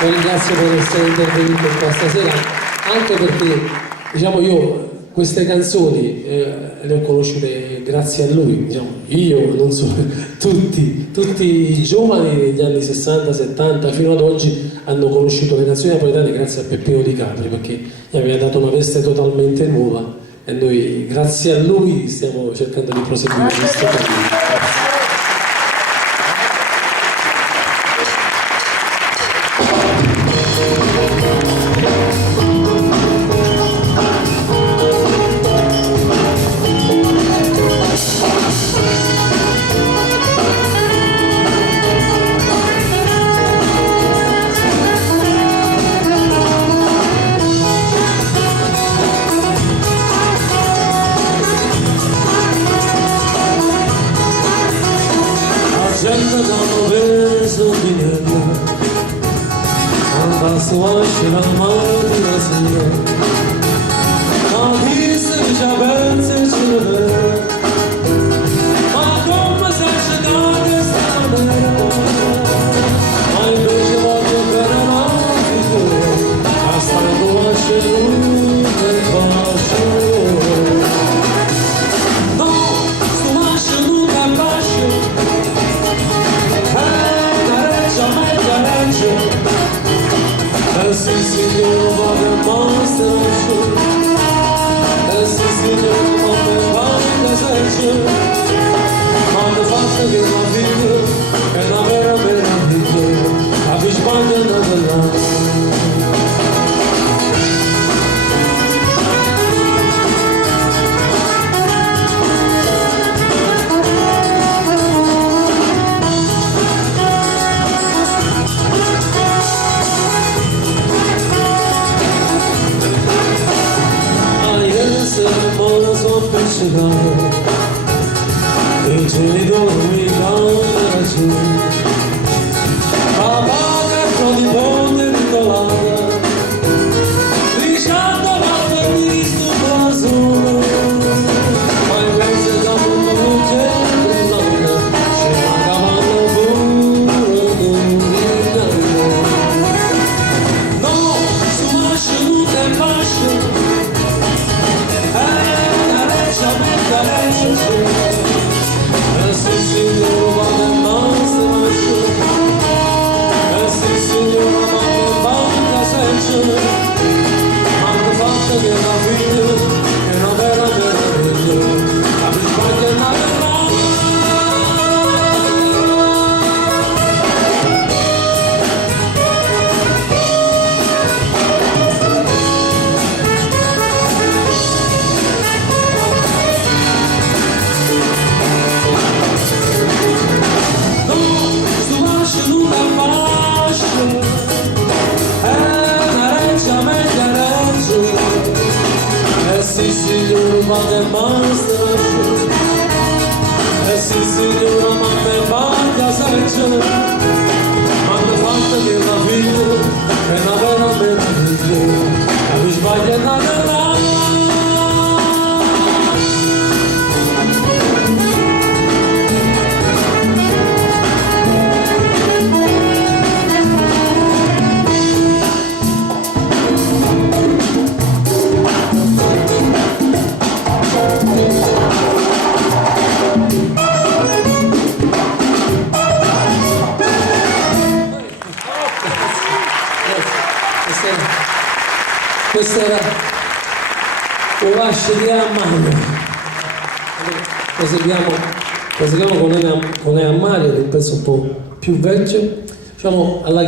La ringrazio per essere intervenuto qua stasera, anche perché, diciamo, io queste canzoni le ho conosciute grazie a lui, diciamo, io, non so, tutti i giovani degli anni 60, 70 fino ad oggi hanno conosciuto le canzoni napoletane grazie a Peppino Di Capri, perché gli aveva dato una veste totalmente nuova e noi grazie a lui stiamo cercando di proseguire questo cammino. C'hanno preso di me, andato a uscire al mare di la sera, ma disse che c'ha pensa e ce ne vede, ma come se c'è da questa maniera, ma invece voglio bene la figura, a stando a lui del bacio. No, sto lasciando un bacio, esse senhor vai mostrar, esse senhor vai desejar, quando faço que na vida é na vera vida, a bisbalha na verdade. I genitori mi danno ragione, ma paga di ponte ritolata, dicendo la felice blasone, ma invece da un gelo brillante, c'è una cavallo pure d'un no, su lasciuta e fascia, sì signora ma che basta, sì signora ma che basta senza, ma che fatto che la vita è una vera meraviglia, la sbaglia è una vera. Questa era Olasce di Ammario. Proseguiamo con Ea Mario, che è un pezzo un po' più vecchio. Diciamo alla